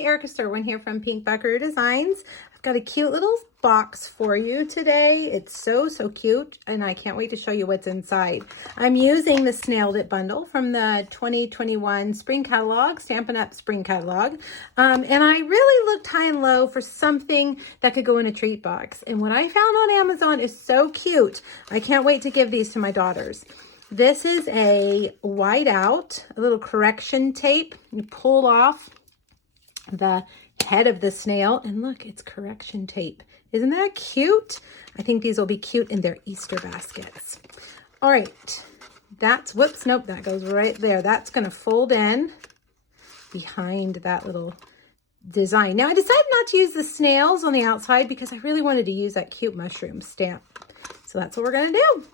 everybody, Erica Sterwin here from Pink Buckaroo Designs. I've got a cute little box for you today. It's so cute, and I can't wait to show you what's inside. I'm using the Snailed It Bundle from the 2021 Spring Catalog, Stampin' Up Spring Catalog. And I really looked high and low for something that could go in a treat box. And what I found on Amazon is so cute. I can't wait to give these to my daughters. This is a whiteout, a little correction tape. You pull off the head of the snail, and look, it's correction tape. Isn't that cute? I think these will be cute in their Easter baskets. All right, that's, whoops, nope, that goes right there. That's gonna fold in behind that little design. Now, I decided not to use the snails on the outside because I really wanted to use that cute mushroom stamp. So that's what we're gonna do.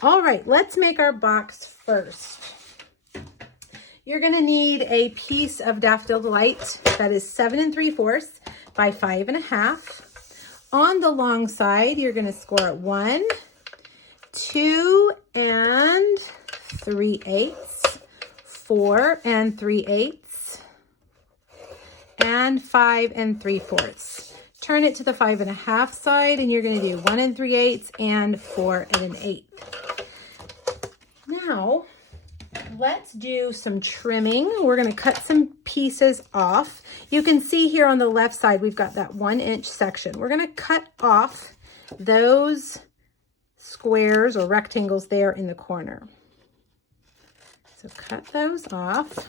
All right, let's make our box first. You're gonna need a piece of Daffodil Delight that is 7 3/4 by 5 1/2. On the long side, you're gonna score it 1, 2 3/8, 4 3/8, and 5 3/4. Turn it to the 5 1/2 side, and you're gonna do 1 3/8 and 4 1/8. Now, let's do some trimming. We're going to cut some pieces off. You can see here on the left side, we've got that 1-inch section. We're going to cut off those squares or rectangles there in the corner. So cut those off.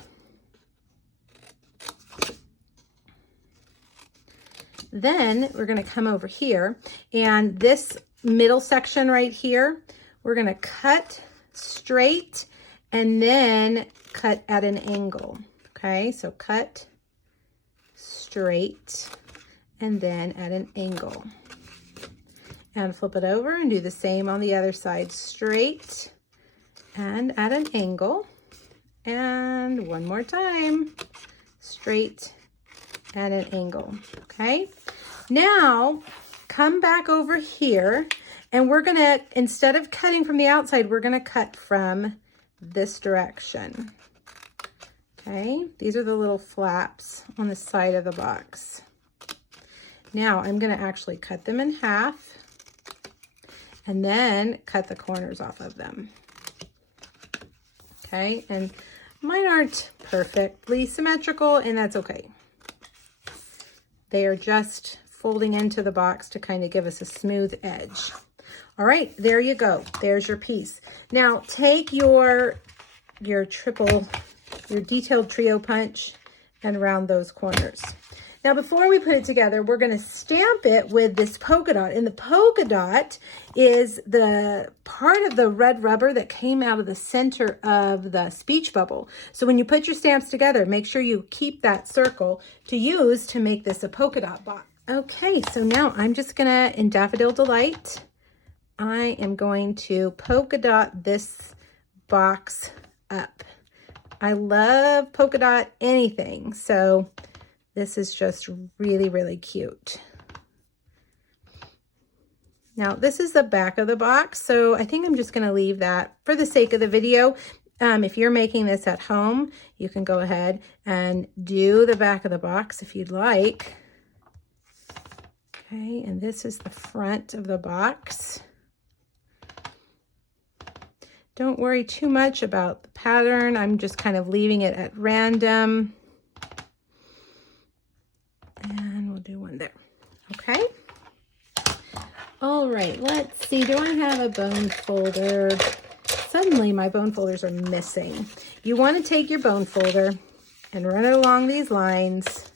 Then we're going to come over here, and this middle section right here, we're going to cut straight and then cut at an angle. Okay, so cut straight and then at an angle, and flip it over and do the same on the other side, straight and at an angle, and one more time, straight at an angle. Okay, now come back over here, and we're gonna, instead of cutting from the outside, we're gonna cut from this direction. Okay, these are the little flaps on the side of the box. Now I'm gonna actually cut them in half and then cut the corners off of them. Okay, and mine aren't perfectly symmetrical, and that's okay. They are just folding into the box to kind of give us a smooth edge. All right, there you go. There's your piece. Now take your detailed trio punch and round those corners. Now before we put it together, we're going to stamp it with this polka dot. And the polka dot is the part of the red rubber that came out of the center of the speech bubble. So when you put your stamps together, make sure you keep that circle to use to make this a polka dot box. Okay, so now I'm just gonna, in Daffodil Delight, I am going to polka dot this box up. I love polka dot anything, so this is just really cute. Now this is the back of the box, so I think I'm just going to leave that for the sake of the video. If you're making this at home, you can go ahead and do the back of the box if you'd like. Okay, and this is the front of the box. Don't worry too much about the pattern. I'm just kind of leaving it at random. And we'll do one there. Okay. All right, let's see. Do I have a bone folder? Suddenly my bone folders are missing. You want to take your bone folder and run it along these lines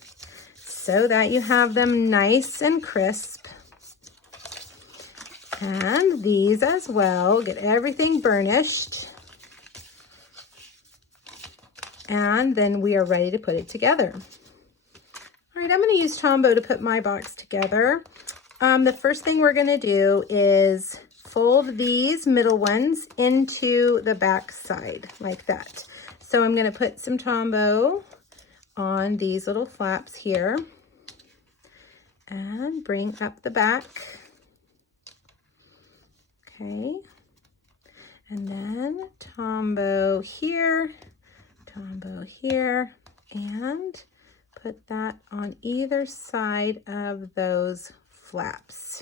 so that you have them nice and crisp. And these as well, get everything burnished. And then we are ready to put it together. All right, I'm gonna use Tombow to put my box together. The first thing we're gonna do is fold these middle ones into the back side like that. So I'm gonna put some Tombow on these little flaps here and bring up the back. Okay, and then Tombow here, and Put that on either side of those flaps.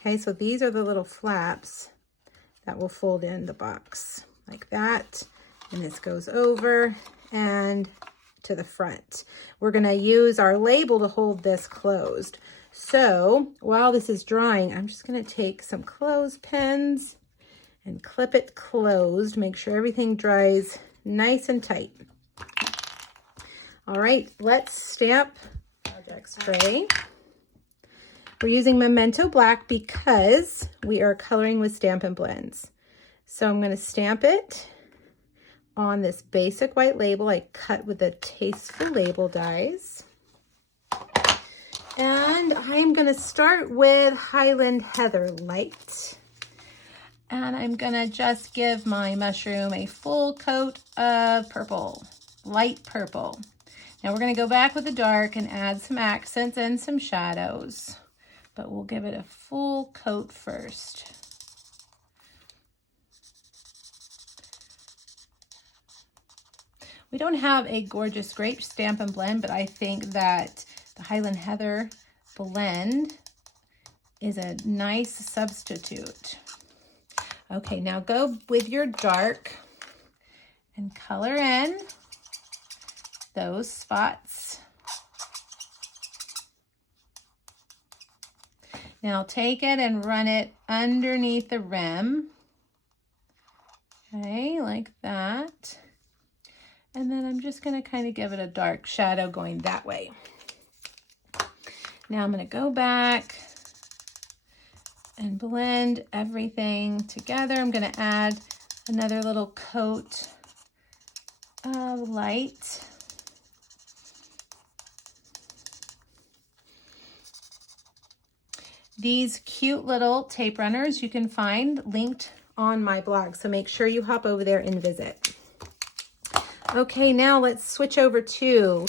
Okay, so these are the little flaps that will fold in the box like that. And this goes over and to the front. We're gonna use our label to hold this closed. So while this is drying, I'm just gonna take some clothespins and clip it closed. Make sure everything dries nice and tight. All right, let's stamp project spray. We're using Memento Black because we are coloring with Stampin' Blends. So I'm going to stamp it on this basic white label I cut with the Tasteful Label dies. And I'm going to start with Highland Heather Light. And I'm going to just give my mushroom a full coat of purple, light purple. Now we're going to go back with the dark and add some accents and some shadows, but we'll give it a full coat first. We don't have a gorgeous grape Stampin' Blend, but I think that the Highland Heather blend is a nice substitute. Okay, now go with your dark and color in those spots. Now take it and run it underneath the rim. Okay, like that. And then I'm just going to kind of give it a dark shadow going that way. Now I'm going to go back and blend everything together. I'm going to add another little coat of light. These cute little tape runners you can find linked on my blog, so make sure you hop over there and visit. Okay, now let's switch over to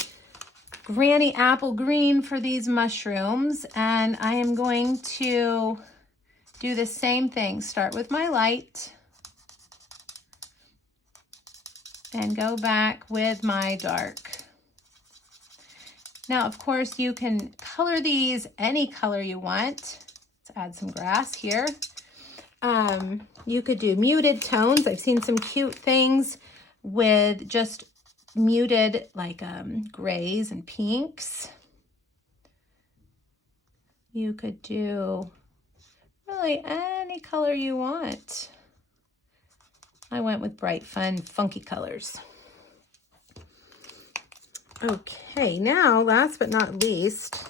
Granny Apple Green for these mushrooms, and I am going to do the same thing. Start with my light and go back with my dark. Now, of course, you can color these any color you want. Let's add some grass here. You could do muted tones. I've seen some cute things with just muted like grays and pinks. You could do really any color you want. I went with bright, fun, funky colors. Okay, now last but not least,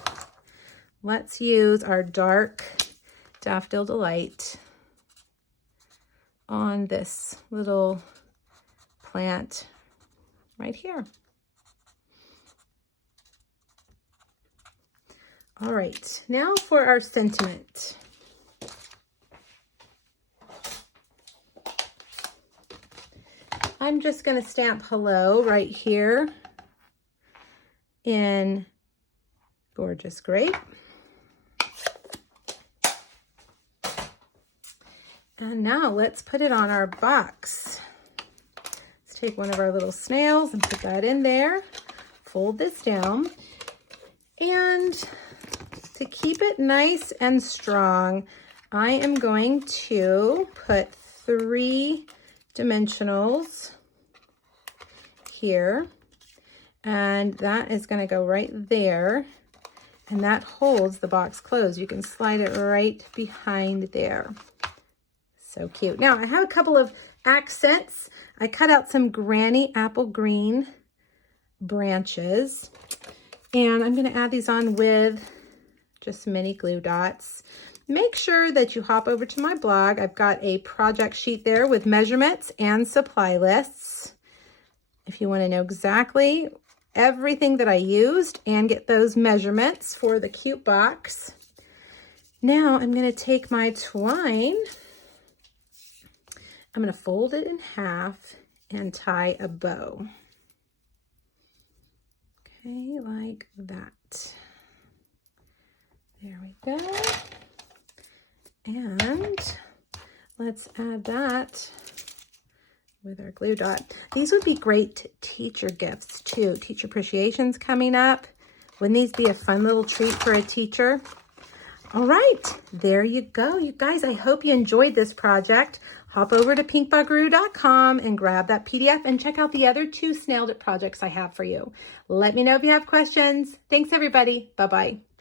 let's use our dark Daffodil Delight on this little plant right here. All right, now for our sentiment. I'm just going to stamp hello right here in Gorgeous Grape. And now let's put it on our box. Let's take one of our little snails and put that in there. Fold this down. And to keep it nice and strong, I am going to put 3 dimensionals here. And that is going to go right there. And that holds the box closed. You can slide it right behind there. So cute. Now I have a couple of accents. I cut out some Granny Apple Green branches, and I'm going to add these on with just mini glue dots. Make sure that you hop over to my blog. I've got a project sheet there with measurements and supply lists. If you want to know exactly everything that I used and get those measurements for the cute box. Now I'm going to take my twine. I'm going to fold it in half and tie a bow. Okay, like that. There we go. And let's add that with our glue dot. These would be great teacher gifts too. Teacher appreciation's coming up. Wouldn't these be a fun little treat for a teacher? All right, there you go. You guys, I hope you enjoyed this project. Hop over to pinkbuckaroo.com and grab that PDF and check out the other 2 Snailed It projects I have for you. Let me know if you have questions. Thanks, everybody. Bye-bye.